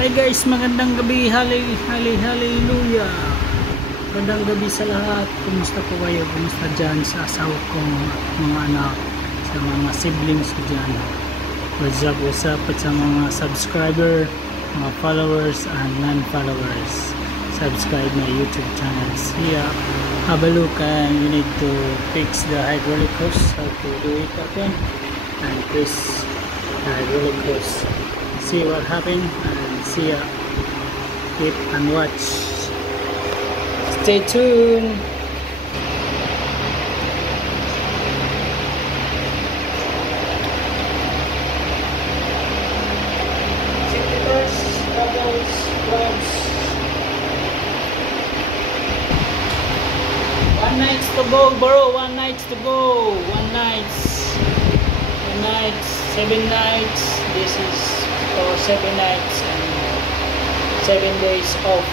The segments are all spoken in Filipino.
Hi guys, magandang gabi. Hallelujah. Magandang gabi sa lahat. Kumusta po kayo? Kumusta dyan sa asawa kong mga anak, sa mga siblings ko dyan? What's up at sa mga subscriber, mga followers and non-followers. Subscribe my YouTube channels. Here, have a look and you need to fix the hydraulic hose. How to do it again. And press the hydraulic hose. See what happened and see ya. Keep and watch. Stay tuned. One night to go, bro. 1 night to go. 1 night. 7 nights. This is for 7 nights and 7 days off.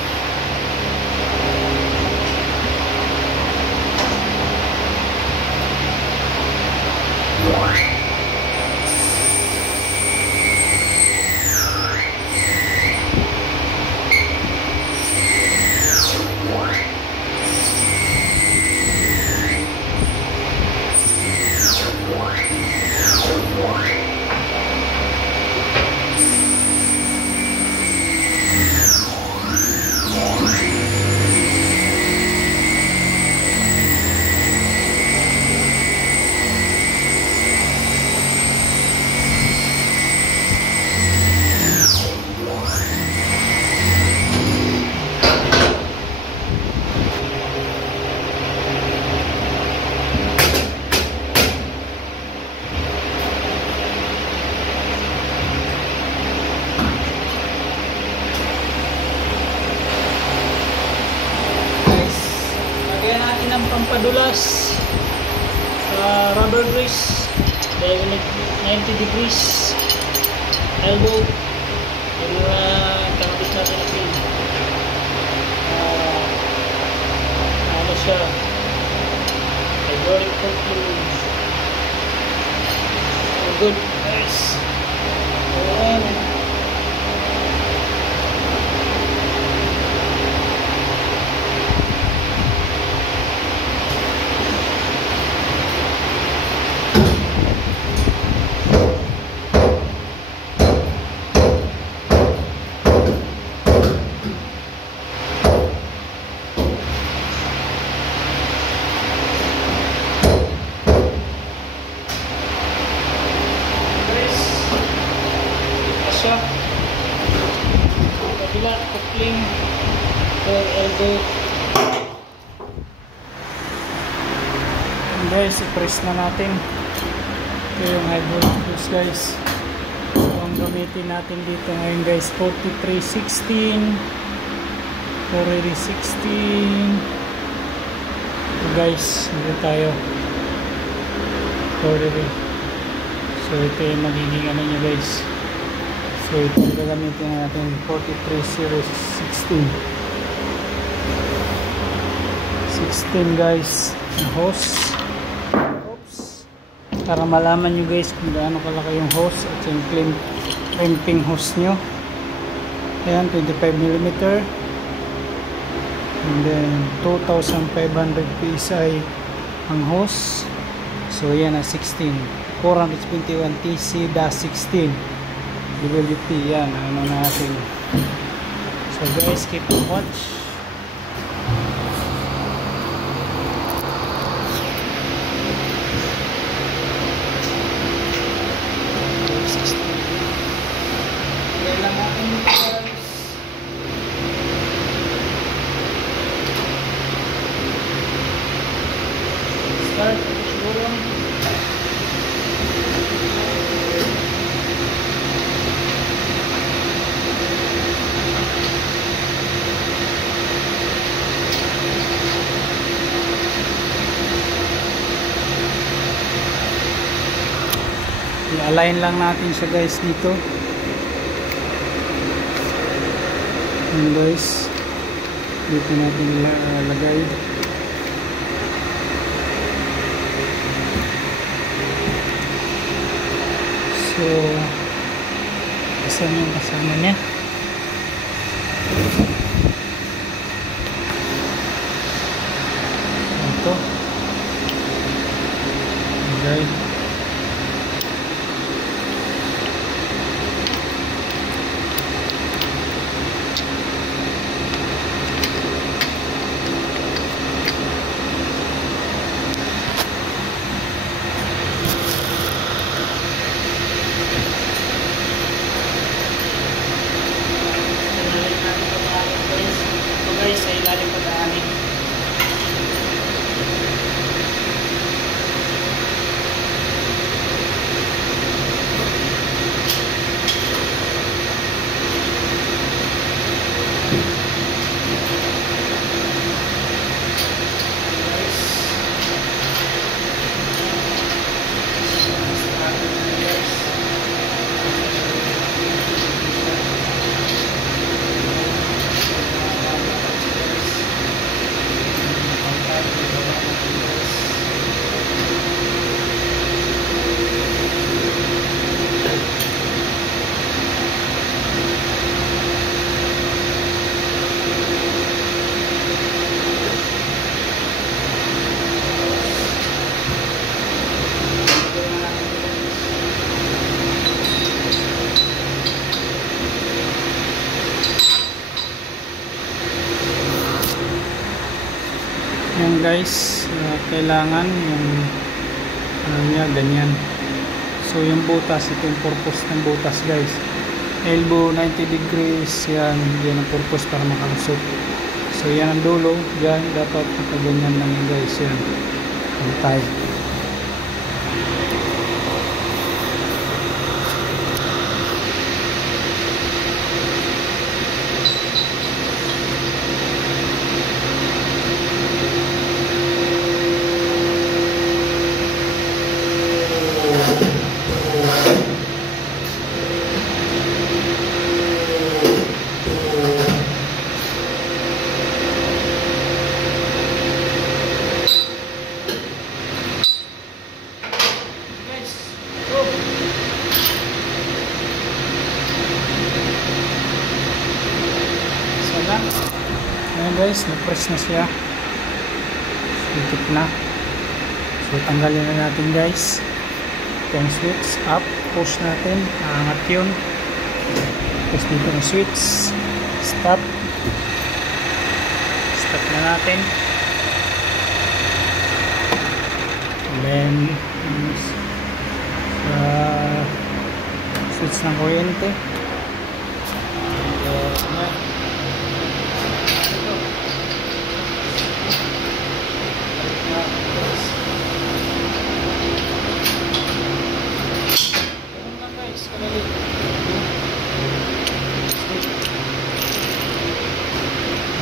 Ng pampadulas rubber grease dahil 90 degrees elbow yung kakabit natin na pin ano siya hydraulic fluid good guys. Kabila, coupling for elbow. And guys, i-press na natin. Ito yung hydraulic hose guys. So ang gamitin natin dito ngayon guys, 4316 4316. So guys, hindi tayo 43. So ito yung magiging ano nyo guys. So ito gagamitin natin 43016 guys na hose. Oops. Para malaman nyo guys kung gaano kalaki yung hose at yung crimping hose nyo. Ayan, 25mm and then 2500 PSI ang hose. So yan na 16 421 TC-16 WP yan, ano natin. So guys, keep on watch. Kailan natin ito guys. Start siguro. I-align lang natin siya guys dito. And guys, dito natin ilalagay. So, asan yung kasama niya? Ito. Okay. Sa ilalim pagkaanin. Yan guys, kailangan yung niya ganyan. So yung butas, ito yung purpose ng butas guys. Elbow 90 degrees, yan ang purpose para makalusot. So yan ang dulo, yan dapat nakaganyan lang yun guys, yan. Pantay. Ayan guys, na-press na siya. Sikip na. So tanggalin na natin guys. Yung switch up, push natin, aangat yun. Tapos dito yung switch, stop. Stop na natin. And then switch ng kuryente.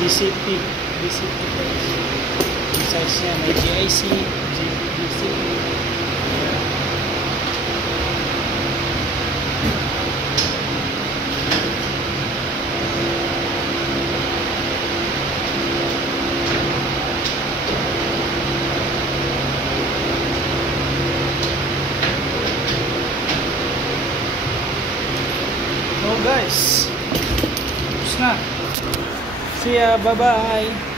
DCP guys. Yung size niya may GIC, DCP. So guys, tapos na. See ya, bye bye.